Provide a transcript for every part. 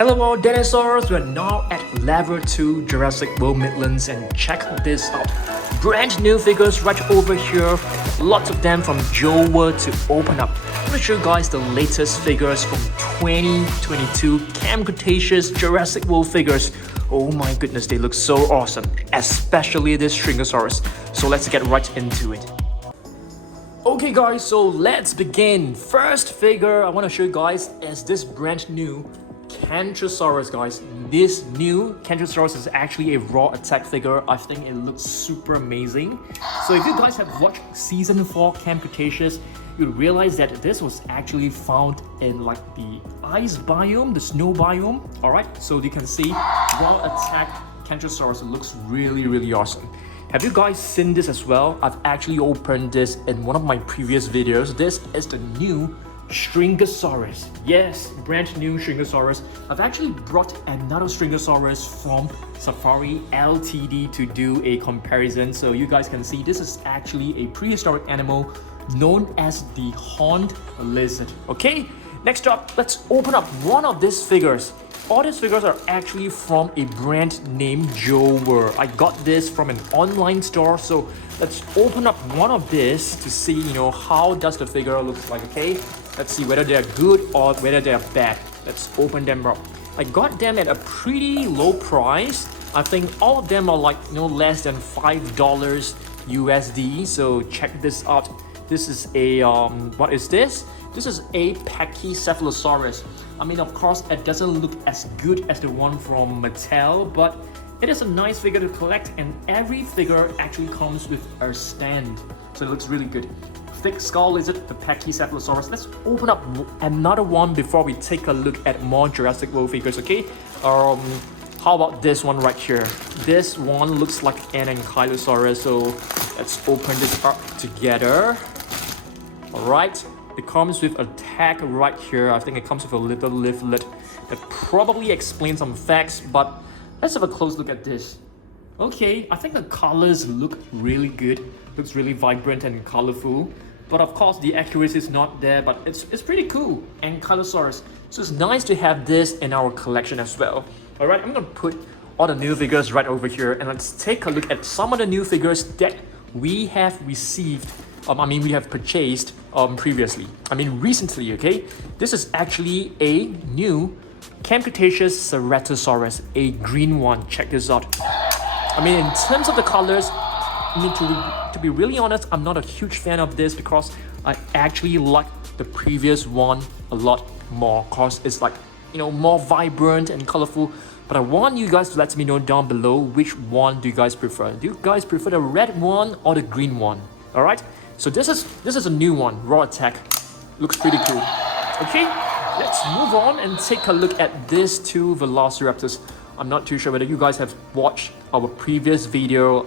Hello all dinosaurs, we're now at level 2 Jurassic World Midlands and check this out. Brand new figures right over here, lots of them from Joe World to open up. I'm gonna show you guys the latest figures from 2022 Camp Cretaceous Jurassic World figures. Oh my goodness, they look so awesome, especially this Stringosaurus. So let's get right into it. Okay guys, so let's begin. First figure I want to show you guys is this brand new Kentrosaurus, guys. This new Kentrosaurus is actually a Roar Attack figure. I think it looks super amazing. So if you guys have watched season 4 Camp Cretaceous, you'll realize that this was actually found in like the ice biome, the snow biome. Alright, so you can see Roar Attack Kentrosaurus looks really awesome. Have you guys seen this as well? I've actually opened this in one of my previous videos. This is the new Stringosaurus. Yes, brand new Stringosaurus. I've actually brought another Stringosaurus from Safari Ltd to do a comparison, so you guys can see this is actually a prehistoric animal known as the horned lizard. Okay, next up, let's open up one of these figures. All these figures are actually from a brand named Joe World. I got this from an online store, so let's open up one of this to see, how does the figure look like, okay? Let's see whether they're good or whether they're bad. Let's open them up. I got them at a pretty low price. I think all of them are like, less than $5 USD. So check this out. This is a, what is this? This is a Pachycephalosaurus. I mean, of course, it doesn't look as good as the one from Mattel, but it is a nice figure to collect, and every figure actually comes with a stand. So it looks really good. Thick skull lizard, the Pachycephalosaurus. Let's open up another one before we take a look at more Jurassic World figures, okay? How about this one right here? This one looks like an Ankylosaurus, so let's open this up together. Alright, it comes with a tag right here. I think it comes with a little leaflet that probably explains some facts, but let's have a close look at this. Okay, I think the colors look really good. Looks really vibrant and colorful. But of course, the accuracy is not there, but it's pretty cool. Ankylosaurus. So it's nice to have this in our collection as well. Alright, I'm gonna put all the new figures right over here, and let's take a look at some of the new figures that we have received. We have purchased previously. Recently, okay? This is actually a new Camp Cretaceous Ceratosaurus, a green one. Check this out. In terms of the colors, to be really honest, I'm not a huge fan of this because I actually like the previous one a lot more because it's like, more vibrant and colorful. But I want you guys to let me know down below which one do you guys prefer. Do you guys prefer the red one or the green one? Alright, so this is a new one, Roar Attack. Looks pretty cool. Okay, let's move on and take a look at these two Velociraptors. I'm not too sure whether you guys have watched our previous video,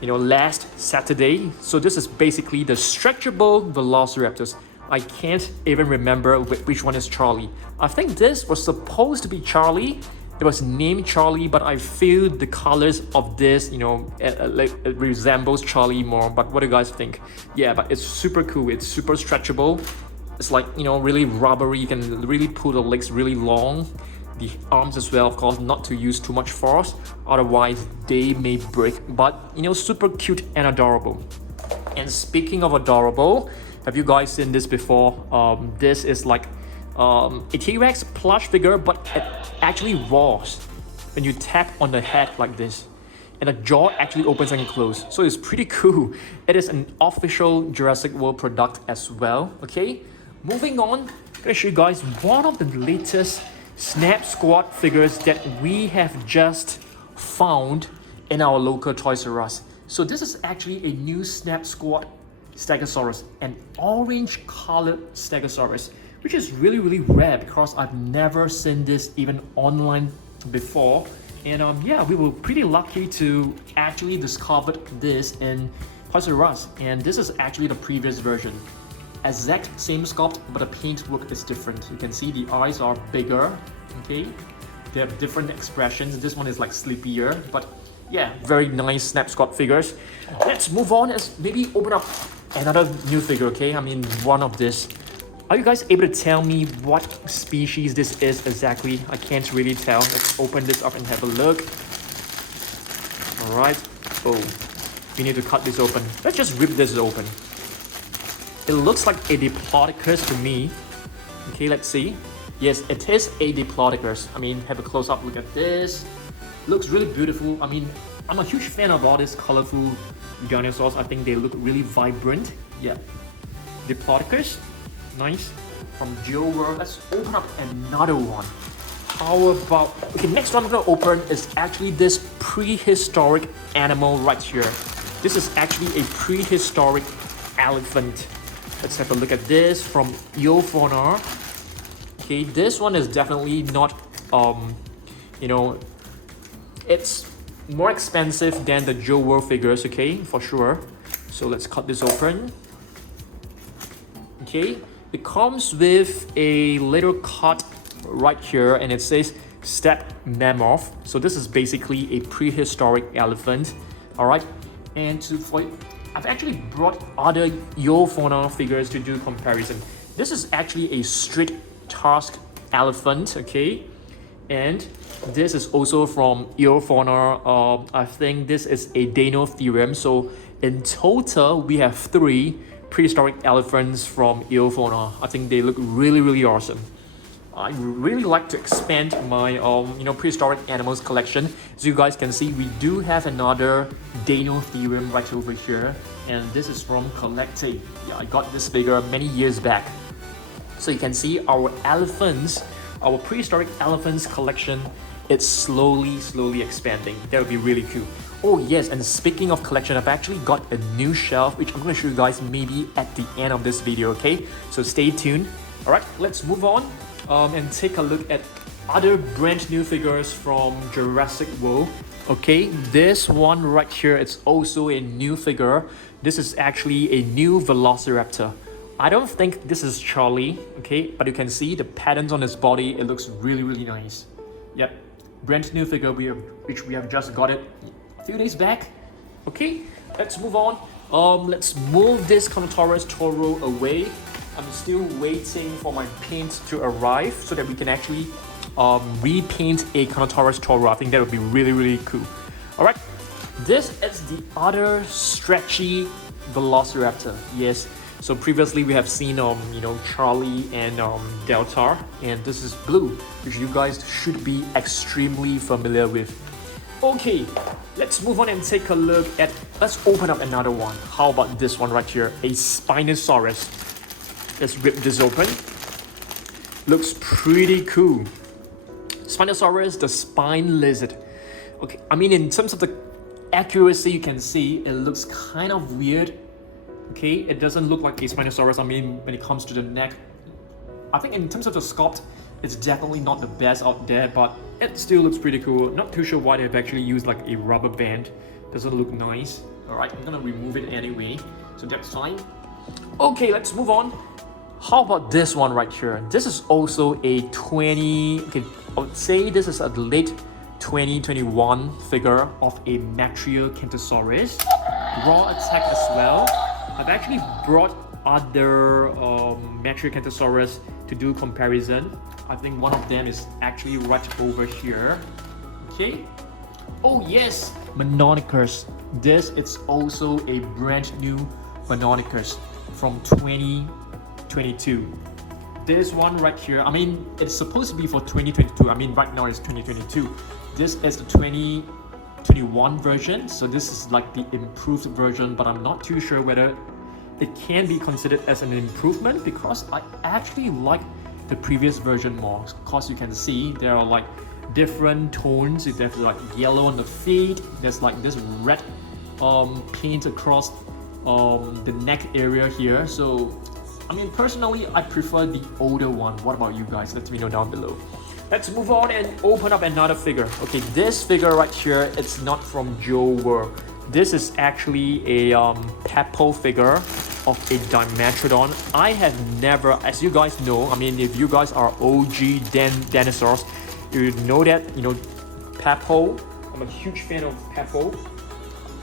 last Saturday. So this is basically the stretchable Velociraptors. I can't even remember which one is Charlie. I think this was supposed to be Charlie. It was named Charlie, but I feel the colors of this, it resembles Charlie more. But what do you guys think? Yeah, but it's super cool. It's super stretchable. It's like, really rubbery. You can really pull the legs really long. The arms as well, of course, not to use too much force, otherwise they may break, but super cute and adorable. And speaking of adorable, have you guys seen this before? This is like a T-Rex plush figure, but it actually roars when you tap on the head like this, and the jaw actually opens and closes, so it's pretty cool. It is an official Jurassic World product as well. Okay, moving on, I'm gonna show you guys one of the latest Snap Squad figures that we have just found in our local Toys R Us. So this is actually a new Snap Squad Stegosaurus, an orange colored Stegosaurus, which is really rare because I've never seen this even online before. And yeah, we were pretty lucky to actually discover this in Toys R Us, and this is actually the previous version. Exact same sculpt, but the paintwork is different. You can see the eyes are bigger, okay? They have different expressions. This one is like sleepier, but yeah, very nice Snap Squad figures. Let's move on. Let's maybe open up another new figure, okay? One of this Are you guys able to tell me what species this is exactly? I can't really tell. Let's open this up and have a look. Alright. Oh, we need to cut this open. Let's just rip this open. It looks like a Diplodocus to me. Okay, let's see. Yes, it is a Diplodocus. I mean, have a close-up look at this. Looks really beautiful. I mean, I'm a huge fan of all these colorful dinosaurs. I think they look really vibrant. Yeah. Diplodocus. Nice. From Geo World. Let's open up another one. How about... Okay, next one I'm going to open is actually this prehistoric animal right here. This is actually a prehistoric elephant. Let's have a look at this from Eofauna. Okay, this one is definitely not, you know, it's more expensive than the Geo World figures, okay, for sure. So let's cut this open. Okay, it comes with a little cut right here and it says Steppe Mammoth. So this is basically a prehistoric elephant. Alright, and I've actually brought other Eofauna figures to do comparison. This is actually a street tusk elephant, okay? And this is also from Eofauna. I think this is a Dinotherum. So in total, we have 3 prehistoric elephants from Eofauna. I think they look really, really awesome. I really like to expand my you know, prehistoric animals collection. As you guys can see, we do have another Dinotherum right over here, and this is from Collectate. Yeah, I got this figure many years back. So you can see our elephants, our prehistoric elephants collection, it's slowly expanding. That would be really cool. Oh yes, and speaking of collection, I've actually got a new shelf which I'm going to show you guys maybe at the end of this video, okay? So stay tuned. Alright, let's move on and take a look at other brand new figures from Jurassic World. Okay, this one right here, it's also a new figure. This is actually a new Velociraptor. I don't think this is Charlie, okay, but you can see the patterns on his body. It looks really, really nice. Yep, brand new figure which we have just got it a few days back. Okay, let's move on. Let's move this Carnotaurus Toro away. I'm still waiting for my paint to arrive so that we can actually repaint a Carnotaurus Toro. I think that would be really, really cool. All right, this is the other Stretchy Velociraptor. Yes. So previously we have seen you know, Charlie and Delta, and this is Blue, which you guys should be extremely familiar with. Okay, let's move on and take a look at, let's open up another one. How about this one right here, a Spinosaurus. Let's rip this open. Looks pretty cool. Spinosaurus, the spine lizard. Okay, I mean, in terms of the accuracy, you can see it looks kind of weird. Okay, it doesn't look like a Spinosaurus. I mean, when it comes to the neck, I think in terms of the sculpt, it's definitely not the best out there, but it still looks pretty cool. Not too sure why they've actually used like a rubber band. Doesn't look nice. Alright, I'm gonna remove it anyway, so that's fine. Okay, let's move on. How about this one right here? This is also a okay, I would say this is a late 2021 figure of a Mercurial Kentrosaurus. Roar Attack as well. I've actually brought other Mercurial Kentrosaurus to do comparison. I think one of them is actually right over here. Okay. Oh yes, Mammoth. This is also a brand new Mammoth from 2022. This one right here, I mean, it's supposed to be for 2022. I mean, right now it's 2022. This is the 2021 version, so this is like the improved version, but I'm not too sure whether it can be considered as an improvement because I actually like the previous version more. Because you can see there are like different tones. There's like yellow on the feet, there's like this red paint across the neck area here. So I mean, personally I prefer the older one. What about you guys? Let me know down below. Let's move on and open up another figure. Okay, this figure right here, it's not from Geo World. This is actually a Peppo figure of a Dimetrodon. I have never, as you guys know, I mean, if you guys are OG Danosaurs, you know that, you know, Peppo, I'm a huge fan of Peppo.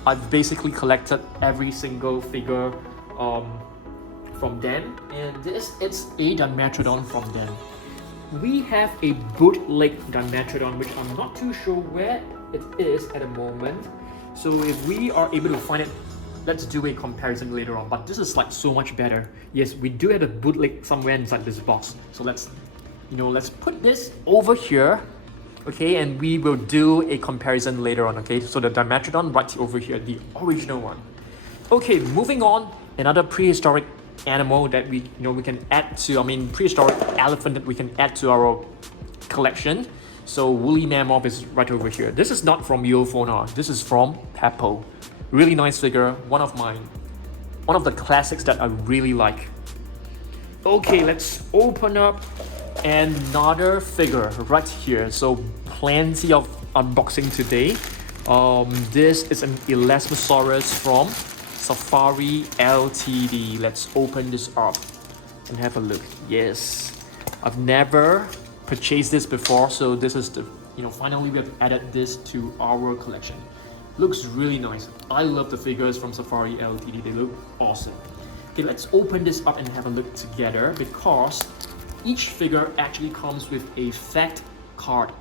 I've basically collected every single figure from them, and this is a Dimetrodon from them. We have a bootleg Dimetrodon, which I'm not too sure where it is at the moment. So if we are able to find it, let's do a comparison later on. But this is like so much better. Yes, we do have a bootleg somewhere inside this box. So let's put this over here. Okay, and we will do a comparison later on. Okay, so the Dimetrodon right over here, the original one. Okay, moving on, another prehistoric animal that we can add to, prehistoric elephant that we can add to our collection. So woolly mammoth is right over here. This is not from Eofauna, this is from Peppo. Really nice figure, one of the classics that I really like. Okay, let's open up another figure right here. So plenty of unboxing today. This is an Elasmosaurus from Safari Ltd. Let's open this up and have a look. Yes, I've never purchased this before, so this is the finally we have added this to our collection. Looks really nice. I love the figures from Safari Ltd. They look awesome. Okay, let's open this up and have a look together, because each figure actually comes with a fact card.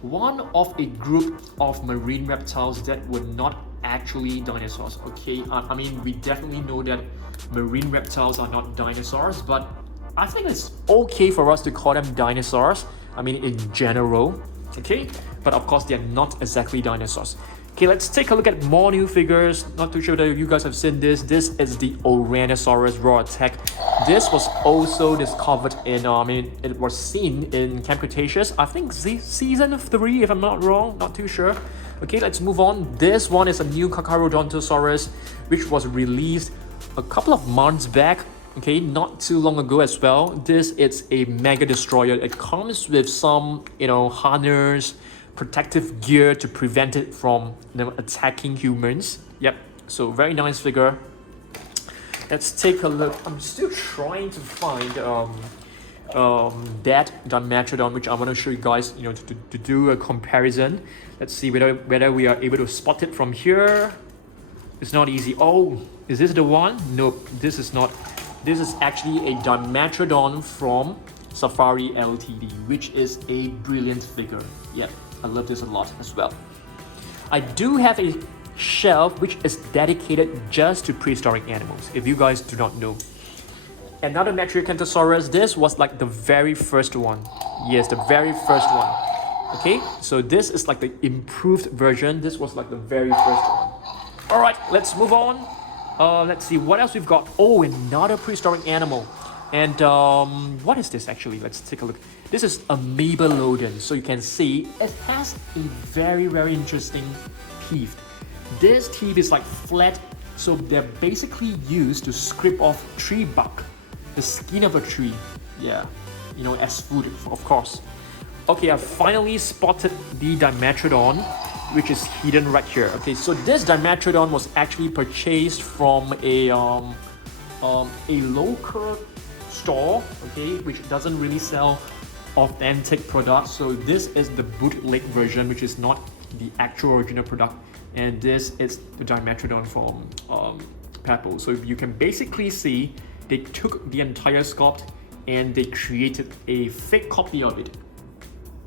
One of a group of marine reptiles that were not actually dinosaurs. Okay, we definitely know that marine reptiles are not dinosaurs, but I think it's okay for us to call them dinosaurs. In general, okay, but of course they're not exactly dinosaurs. Okay, let's take a look at more new figures. Not too sure that you guys have seen this. This is the Orenosaurus Roar Attack. This was also discovered in, it was seen in Camp Cretaceous. I think season 3, if I'm not wrong. Not too sure. Okay, let's move on. This one is a new Carcharodontosaurus, which was released a couple of months back. Okay, not too long ago as well. This is a mega destroyer. It comes with some, harness, protective gear to prevent it from attacking humans. Yep, so very nice figure. Let's take a look. I'm still trying to find that Dimetrodon, which I want to show you guys, to do a comparison. Let's see whether we are able to spot it from here. It's not easy. Oh, is this the one? Nope, this is not. This is actually a Dimetrodon from Safari Ltd, which is a brilliant figure. Yep, I love this a lot as well. I do have a shelf which is dedicated just to prehistoric animals, if you guys do not know. Another Mercurial Ceratosaurus. This was like the very first one. Yes, the very first one. Okay, so this is like the improved version. This was like the very first one. All right, let's move on. Let's see what else we've got. Oh, another prehistoric animal. And what is this actually? Let's take a look. This is a Megalodon. So you can see it has a very, very interesting teeth. This teeth is like flat, so they're basically used to scrape off tree bark, the skin of a tree. Yeah, as food, of course. Okay, I finally spotted the Dimetrodon, which is hidden right here. Okay, so this Dimetrodon was actually purchased from a local store, okay, which doesn't really sell authentic products. So this is the bootleg version, which is not the actual original product, and this is the Dimetrodon from Peppo. So you can basically see they took the entire sculpt and they created a fake copy of it.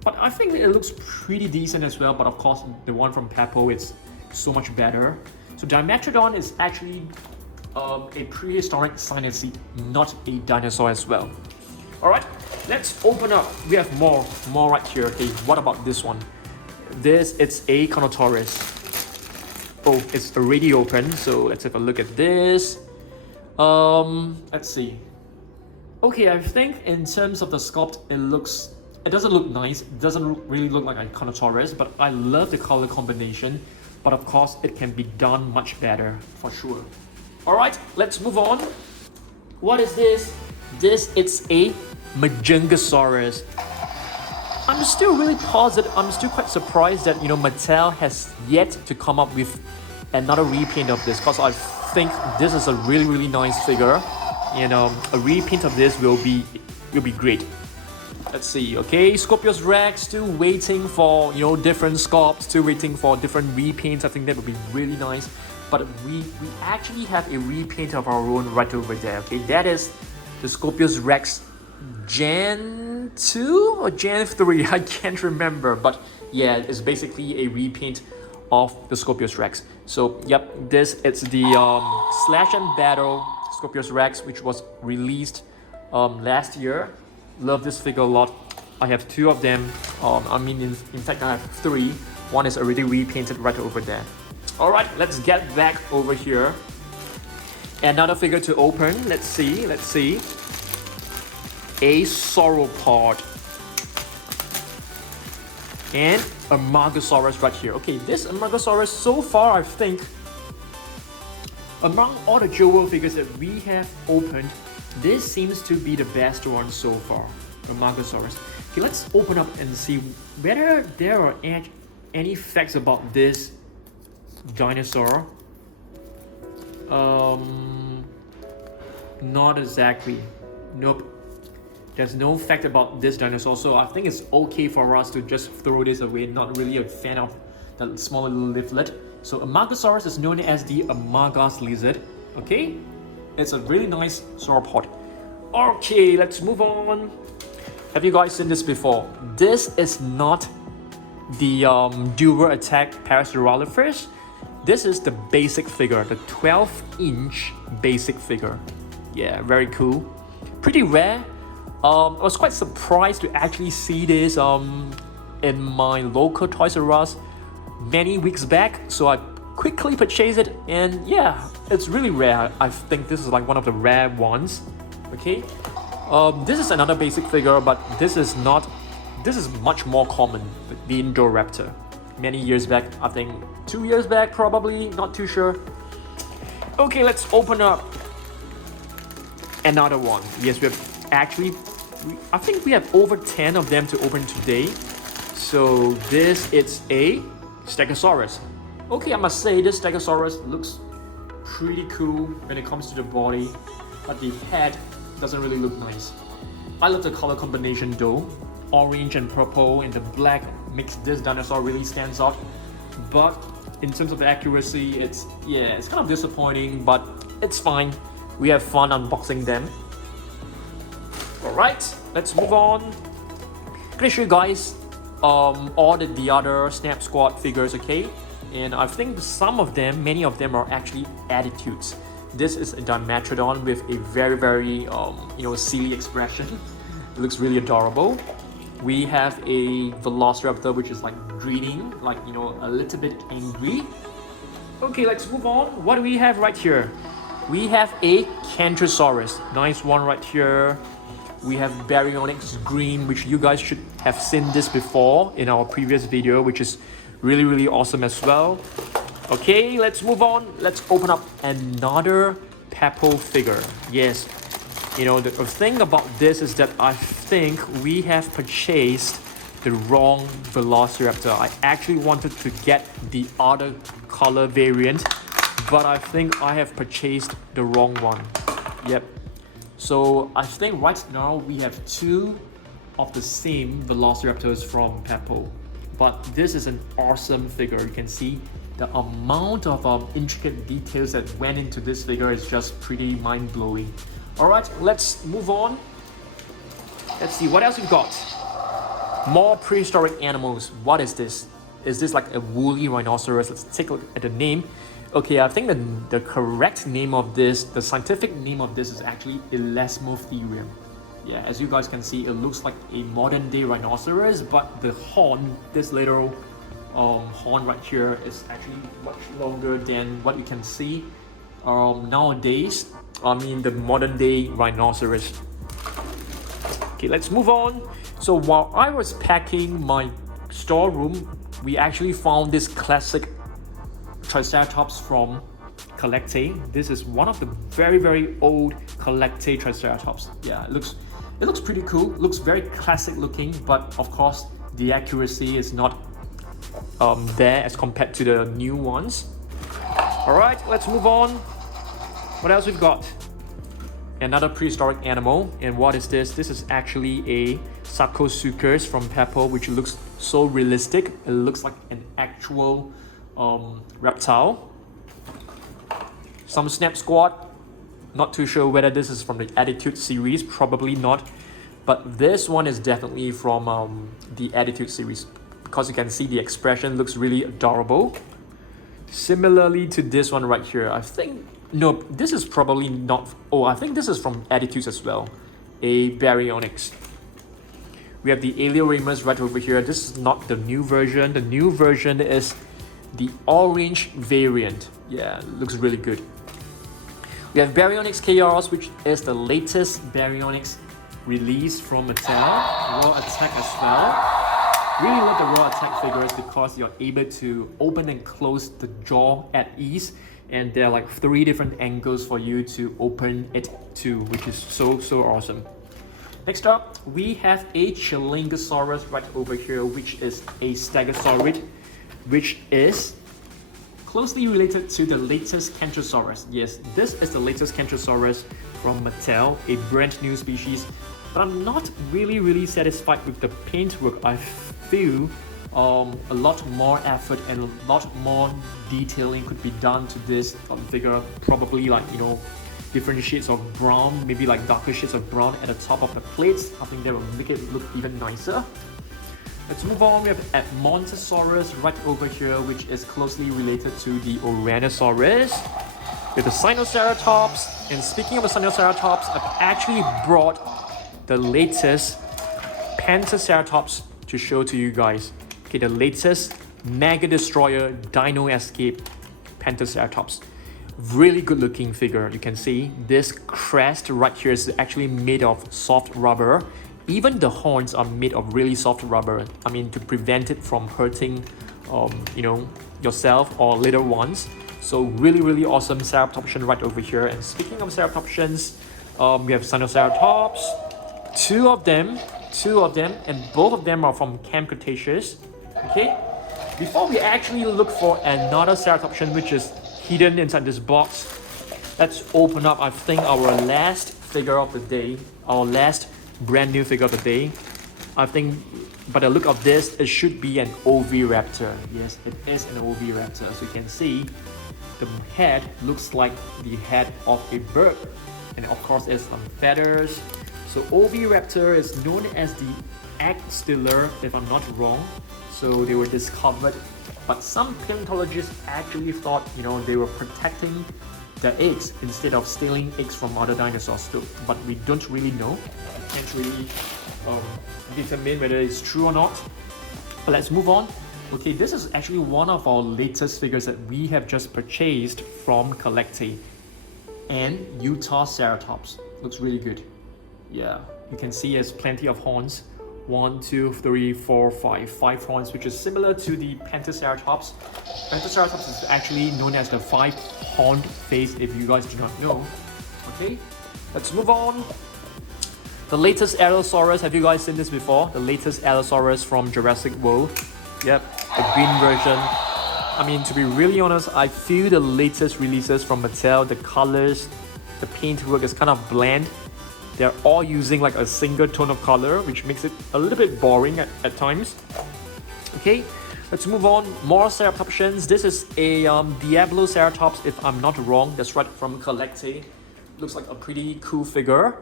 But I think it looks pretty decent as well, but of course the one from Peppo is so much better. So Dimetrodon is actually a prehistoric synesthete, not a dinosaur as well. Alright, let's open up. We have more right here. Okay, what about this one? This is a Carnotaurus. Oh, it's already open, so let's have a look at this. Let's see. Okay, I think in terms of the sculpt, it doesn't look nice. It doesn't really look like a Carnotaurus, but I love the color combination. But of course, it can be done much better, for sure. Alright, let's move on. What is this? This is a Magengasaurus. I'm still really positive. I'm still quite surprised that Mattel has yet to come up with another repaint of this, because I think this is a really, really nice figure. A repaint of this will be great. Let's see. Okay, Scorpios Rex, still waiting for different sculpts, still waiting for different repaints. I think that would be really nice. but we actually have a repaint of our own right over there. Okay, that is the Scorpius Rex Gen 2 or Gen 3, I can't remember, but yeah, it's basically a repaint of the Scorpius Rex. So yep, this is the Slash and Battle Scorpius Rex, which was released last year. Love this figure a lot. I have two of them. I mean, in fact, I have three. One is already repainted right over there. All right, let's get back over here. Another figure to open. Let's see. A sauropod. And a Amangosaurus right here. Okay, this Amangosaurus so far, I think, among all the Jewel figures that we have opened, this seems to be the best one so far. Amangosaurus. Okay, let's open up and see whether there are any facts about this dinosaur. Not exactly. Nope. There's no fact about this dinosaur, so I think it's okay for us to just throw this away. Not really a fan of that small little leaflet. So Amangosaurus is known as the Amangas lizard. Okay, it's a really nice sauropod. Okay, let's move on. Have you guys seen this before? This is not the Roar Attack Kentrosaurus. This is the basic figure, the 12-inch basic figure. Yeah, very cool. Pretty rare. I was quite surprised to actually see this in my local Toys R Us many weeks back, so I quickly purchased it, and yeah, it's really rare. I think this is like one of the rare ones. Okay, this is another basic figure, but this is much more common. The Indoraptor. Many years back, I think 2 years back probably, not too sure. Okay, let's open up another one. Yes, we have actually, I think we have over 10 of them to open today. So this is a Stegosaurus. Okay, I must say this Stegosaurus looks pretty cool when it comes to the body, but the head doesn't really look nice. I love the color combination though. Orange and purple and the black makes this dinosaur really stands out. But in terms of the accuracy, it's kind of disappointing, but it's fine. We have fun unboxing them. Alright, let's move on. I'm gonna show you guys all the other Snap Squad figures, okay? And I think many of them are actually attitudes. This is a Dimetrodon with a very silly expression. It looks really adorable. We have a Velociraptor which is like grinning, like a little bit angry. Okay, let's move on. What do we have right here? We have a Kentrosaurus. Nice one right here. We have Baryonyx green, which you guys should have seen this before in our previous video, which is really awesome as well. Okay, let's move on. Let's open up another Peppo figure. Yes, the thing about this is that I think we have purchased the wrong Velociraptor. I actually wanted to get the other color variant, but I think I have purchased the wrong one. Yep. So I think right now we have two of the same Velociraptors from Peppo. But this is an awesome figure. You can see the amount of intricate details that went into this figure is just pretty mind-blowing. Alright, let's move on. Let's see what else we've got. More prehistoric animals. What is this? Is this like a woolly rhinoceros? Let's take a look at the name. Okay, I think the correct name of this, the scientific name of this is actually Elasmosaurus. Yeah, as you guys can see, it looks like a modern day rhinoceros, but the horn, this little horn right here is actually much longer than what you can see nowadays. I mean the modern day rhinoceros. Okay, let's move on. So while I was packing my storeroom, we actually found this classic Triceratops from Collectae. This is one of the very old Collectae Triceratops. Yeah, it looks pretty cool. Looks very classic looking, but of course the accuracy is not there as compared to the new ones. All right, let's move on. What else we've got? Another prehistoric animal. And what is this? This is actually a Sarcosuchus from Peppo, which looks so realistic. It looks like an actual reptile. Some Snap Squad. Not too sure whether this is from the Attitude series, probably not. But this one is definitely from the Attitude series, because you can see the expression looks really adorable. Similarly to this one right here, I think, no, this is probably not, oh, I think this is from Attitudes as well. A Baryonyx. We have the Aelioramus right over here. This is not the new version. The new version is the orange variant. Yeah, it looks really good. We have Baryonyx Chaos, which is the latest Baryonyx release from Mattel. Roar Attack as well. Really love the Roar Attack figures because you're able to open and close the jaw at ease, and there are like 3 different angles for you to open it to, which is so awesome. Next up, we have a Chillingosaurus right over here, which is a Stegosaurid, which is closely related to the latest Kentrosaurus. Yes, this is the latest Kentrosaurus from Mattel, a brand new species. But I'm not really satisfied with the paintwork. I feel a lot more effort and a lot more detailing could be done to this figure. Probably like, you know, different shades of brown, maybe like darker shades of brown at the top of the plates. I think that will make it look even nicer. Let's move on. We have Amangosaurus right over here, which is closely related to the Orenosaurus. We have the Spinosaurus. And speaking of the Spinosaurus, I've actually brought the latest Pentaceratops to show to you guys. Okay, the latest Mega Destroyer Dino Escape Pentaceratops. Really good looking figure. You can see this crest right here is actually made of soft rubber. Even the horns are made of really soft rubber. I mean, to prevent it from hurting, you know, yourself or little ones. So really awesome Ceratopsian right over here. And speaking of Ceratopsians, we have Dinosaurs, two of them, and both of them are from Camp Cretaceous. Okay, before we actually look for another Ceratopsian which is hidden inside this box, let's open up, I think, our last figure of the day, our last brand new figure of the day. I think by the look of this, it should be an Oviraptor. Yes, it is an Oviraptor. As you can see, the head looks like the head of a bird, and of course there's some feathers. So Oviraptor is known as the egg stealer, if I'm not wrong. So they were discovered, but some paleontologists actually thought, you know, they were protecting the eggs instead of stealing eggs from other dinosaurs too. But we don't really know. We can't really determine whether it's true or not. But let's move on. Okay, this is actually one of our latest figures that we have just purchased from Collecte, and Utah Ceratops. Looks really good. Yeah, you can see there's plenty of horns. 1, 2, 3, 4, 5. 5 horns, which is similar to the Pentaceratops. Pentaceratops is actually known as the 5-horned face, if you guys do not know. Okay, let's move on. The latest Allosaurus. Have you guys seen this before? The latest Allosaurus from Jurassic World. Yep, the green version. I mean, to be really honest, I feel the latest releases from Mattel, the colors, the paintwork is kind of bland. They're all using like a single tone of color, which makes it a little bit boring at times. Okay, let's move on. More Ceratopsians. This is a Diabloceratops, if I'm not wrong. That's right, from Collecte. Looks like a pretty cool figure.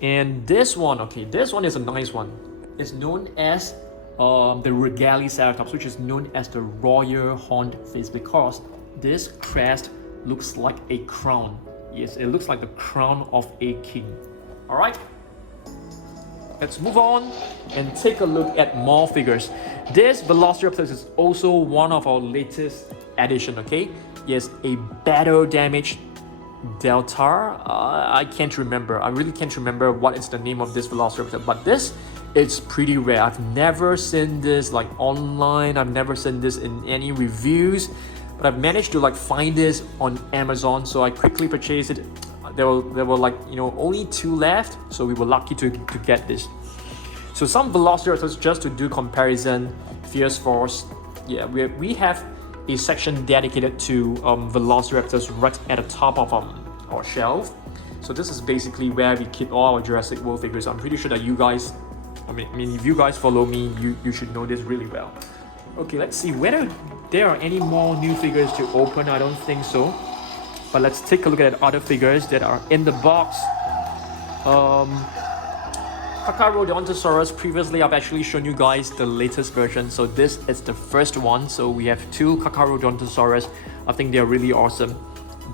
And this one, okay, this one is a nice one. It's known as the Regaliceratops, which is known as the royal horned face, because this crest looks like a crown. Yes, it looks like the crown of a king. Alright, let's move on and take a look at more figures. This Velociraptor is also one of our latest addition, okay? Yes, a battle damage Delta. I can't remember. I really can't remember what is the name of this Velociraptor, but this is pretty rare. I've never seen this like online. I've never seen this in any reviews. But I've managed to like find this on Amazon, so I quickly purchased it. There were like, you know, only 2 left, so we were lucky to get this. So some Velociraptors, just to do comparison, Fierce Force. Yeah, we have a section dedicated to Velociraptors right at the top of our shelf. So this is basically where we keep all our Jurassic World figures. I'm pretty sure that you guys, I mean, if you guys follow me, you should know this really well. Okay, let's see whether there are any more new figures to open. I don't think so. But let's take a look at other figures that are in the box. Carcharodontosaurus. Previously, I've actually shown you guys the latest version. So this is the first one. So we have two Carcharodontosaurus. I think they're really awesome.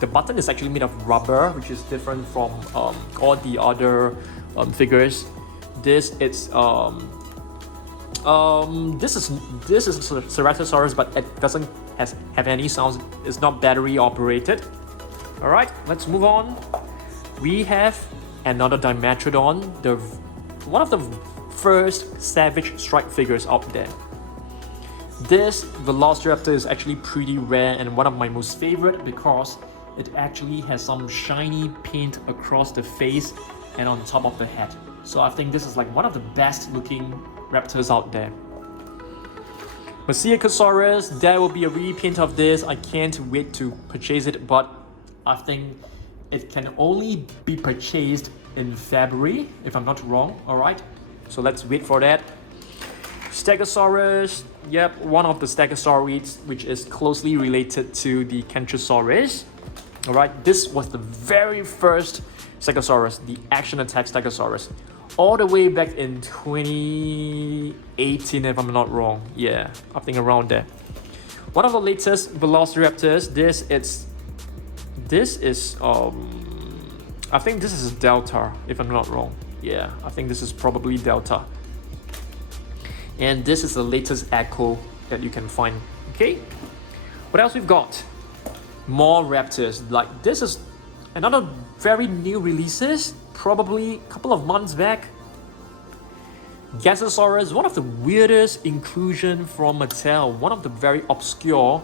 The button is actually made of rubber, which is different from all the other figures. This is Ceratosaurus, but it doesn't have any sounds. It's not battery operated. All right, let's move on. We have another Dimetrodon, one of the first Savage Strike figures out there. This Velociraptor is actually pretty rare and one of my most favorite because it actually has some shiny paint across the face and on top of the head. So I think this is like one of the best looking raptors out there. Veociraptor, there will be a repaint of this. I can't wait to purchase it, but I think it can only be purchased in February, if I'm not wrong. All right, so let's wait for that. Stegosaurus, yep, one of the Stegosauroids, which is closely related to the Kentrosaurus. All right, this was the very first Stegosaurus, the Action Attack Stegosaurus, all the way back in 2018, if I'm not wrong. Yeah, I think around there. One of the latest Velociraptors. This is I think this is Delta, if I'm not wrong. Yeah, I think this is probably Delta. And this is the latest Echo that you can find. Okay, what else we've got? More raptors. Like this is another very new releases, probably a couple of months back. Magengasaurus, one of the weirdest inclusion from Mattel, one of the very obscure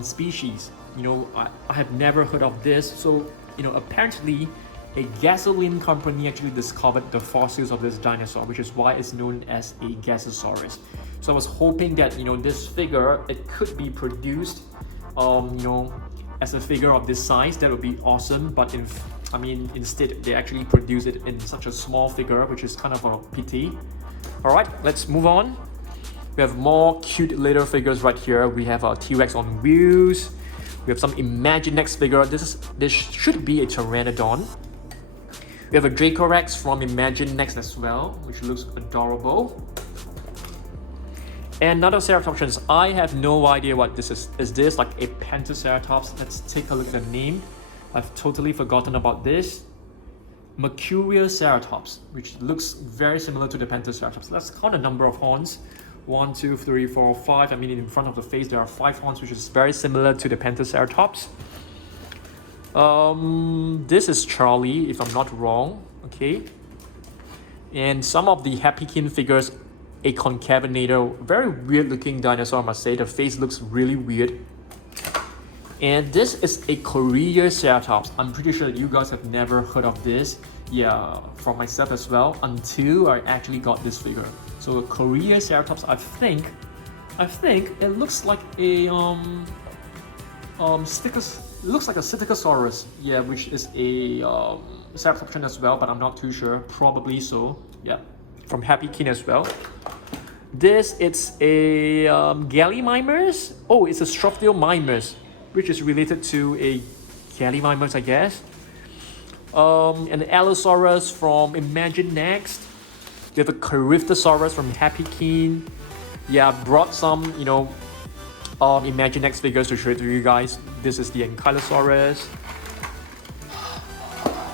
species. You know, I have never heard of this. So, you know, apparently a gasoline company actually discovered the fossils of this dinosaur, which is why it's known as a Magengasaurus. So I was hoping that, you know, this figure, it could be produced, you know, as a figure of this size. That would be awesome. But instead they actually produce it in such a small figure, which is kind of a pity. All right, let's move on. We have more cute little figures right here. We have a T-Rex on wheels. We have some Imaginext figure. This should be a Pteranodon. We have a Rex from Imaginext as well, which looks adorable. And another Ceratopsians. I have no idea what this is. Is this like a Pentaceratops? Let's take a look at the name. I've totally forgotten about this. Mercurial Ceratops, which looks very similar to the Pentaceratops. Let's count the number of horns. 1, 2, 3, 4, 5. I mean, in front of the face there are 5 horns, which is very similar to the Pentaceratops. This is Charlie, if I'm not wrong. Okay. And some of the Happy Kin figures, a Concavenator, very weird looking dinosaur, I must say. The face looks really weird. And this is a Korea Ceratops. I'm pretty sure you guys have never heard of this. Yeah, from myself as well, until I actually got this figure. So a Korea Ceratops, I think it looks like a looks like a Stringosaurus. Yeah, which is a Ceratopsian as well, but I'm not too sure. Probably so. Yeah, from Happy Kin as well. This it's a Gallimimus. Oh, it's a Strophtiomimus, which is related to a Gallimimus, I guess. An Allosaurus from Imaginext. We have a Caryptosaurus from Happy Kin. Yeah, I brought some, you know, Imaginext figures to show to you guys. This is the Ankylosaurus,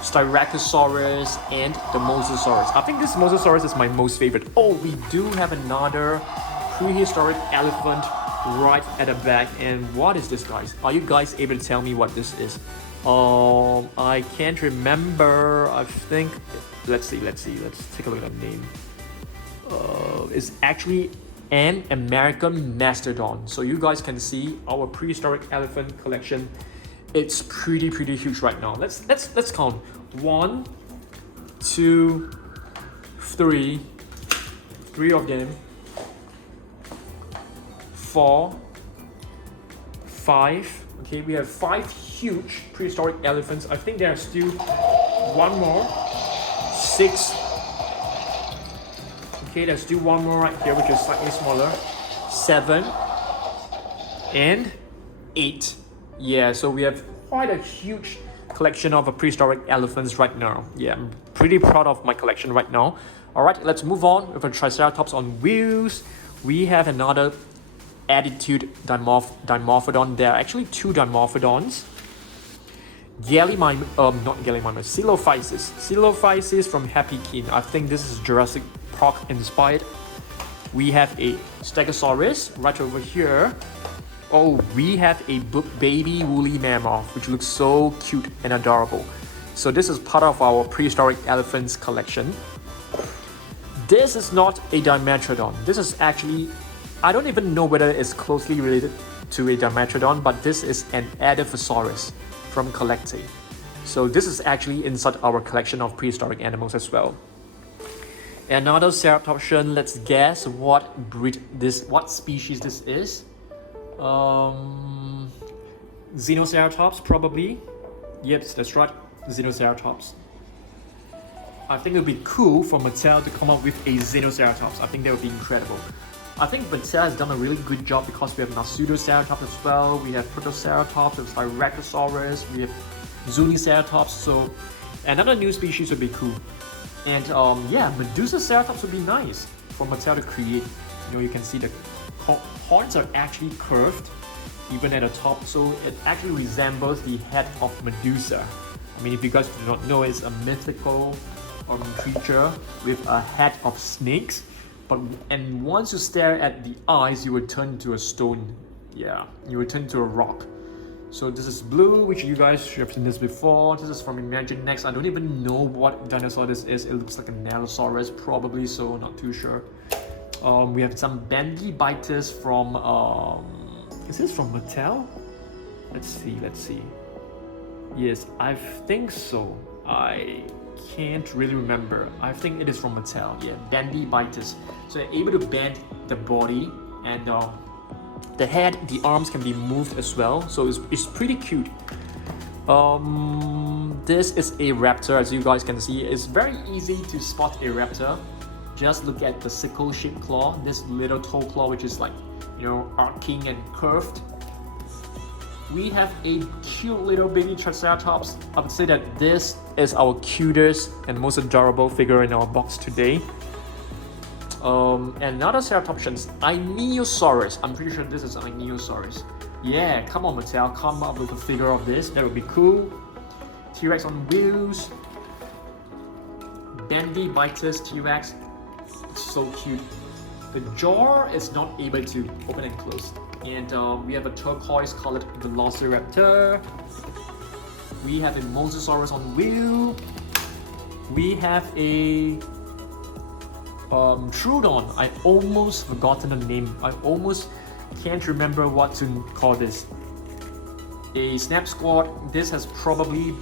Styracosaurus, and the Mosasaurus. I think this Mosasaurus is my most favorite. Oh, we do have another Prehistoric Elephant right at the back. And what is this, guys? Are you guys able to tell me what this is? I can't remember. I think, let's see. Let's take a look at the name. It's actually an American Mastodon. So you guys can see our Prehistoric Elephant collection. It's pretty huge right now. Let's count. 1, 2, 3. 3 of them. 4, 5. Okay, we have 5 huge Prehistoric Elephants. I think there are still one more. 6. Okay, there's still one more right here, which is slightly smaller. 7 and 8. Yeah, so we have quite a huge collection of prehistoric elephants right now. Yeah, I'm pretty proud of my collection right now. Alright, let's move on with a Triceratops on wheels. We have another attitude Dimorphodon. There are actually two Dimorphodons. Coelophysis. Coelophysis from Happy Keen. I think this is Jurassic Park inspired. We have a Stegosaurus right over here. Oh, we have a baby woolly mammoth, which looks so cute and adorable. So this is part of our prehistoric elephants collection. This is not a Dimetrodon. This is actually, I don't even know whether it's closely related to a Dimetrodon, but this is an Edaphosaurus from Collectate. So this is actually inside our collection of prehistoric animals as well. Another Ceratopsian, let's guess what species this is. Xenoceratops probably. Yes, that's right, Xenoceratops. I think it would be cool for Mattel to come up with a Xenoceratops. I think that would be incredible. I think Mattel has done a really good job because we have Pseudoceratops as well. We have Protoceratops, it's like Rachosaurus, we have Zuniceratops. So another new species would be cool. And yeah, Medusaceratops would be nice for Mattel to create. You know, you can see the horns are actually curved, even at the top, so it actually resembles the head of Medusa. I mean, if you guys do not know, it's a mythical creature with a head of snakes. And once you stare at the eyes, you will turn into a stone. Yeah, you will turn into a rock. So this is blue, which you guys should have seen this before. This is from Imaginext. I don't even know what dinosaur this is. It looks like a Allosaurus probably, so not too sure. We have some Bendy Biters from, is this from Mattel? Let's see. Yes, I think so. I can't really remember. I think it is from Mattel. Yeah, Bendy Biters. So they're able to bend the body, and the head, the arms can be moved as well. So it's pretty cute. This is a raptor, as you guys can see. It's very easy to spot a raptor. Just look at the sickle-shaped claw, this little toe claw, which is like, you know, arcing and curved. We have a cute little baby Triceratops. I would say that this is our cutest and most adorable figure in our box today. Another Ceratopsians, Ankylosaurus. I'm pretty sure this is Ankylosaurus. Yeah, come on Mattel, come up with a figure of this. That would be cool. T-Rex on wheels. Bendy Biters T-Rex. So cute. The jaw is not able to open and close. And we have a turquoise colored Velociraptor. We have a Mosasaurus on wheel. We have a Trudon. I almost forgotten the name. I almost can't remember what to call this. A Snap Squad. This is probably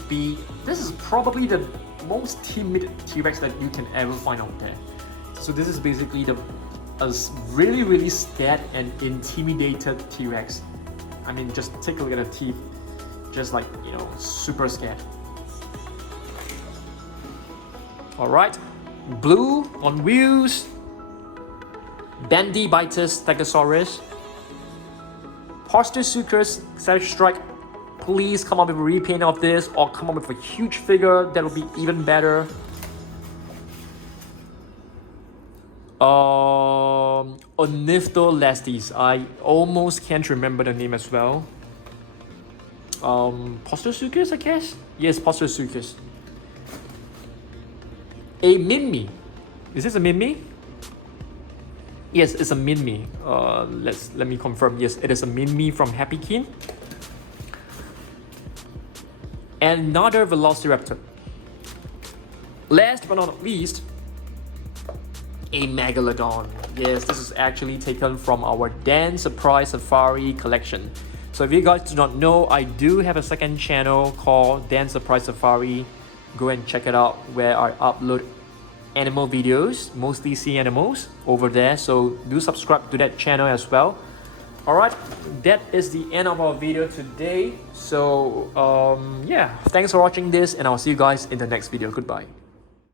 the most timid T-Rex that you can ever find out there. So this is basically a really scared and intimidated T-Rex. I mean, just take a look at the teeth. Just like, you know, super scared. Alright. Blue on wheels. Bendy Biters Stegosaurus. Postosuchus Strike. Please come up with a repaint of this, or come up with a huge figure that will be even better. Ornitholestes. I almost can't remember the name as well. Postosuchus, I guess? Yes, Postosuchus. A Minmi. Is this a Minmi? Yes, it's a Minmi. Let me confirm. Yes, it is a Minmi from Happy Keen. Another Velociraptor. Last but not least, a Megalodon. Yes, this is actually taken from our Dan Surprise Safari collection. So if you guys do not know, I do have a second channel called Dan Surprise Safari. Go and check it out, where I upload animal videos, mostly sea animals over there. So do subscribe to that channel as well. Alright, that is the end of our video today. So yeah, thanks for watching this, and I'll see you guys in the next video. Goodbye.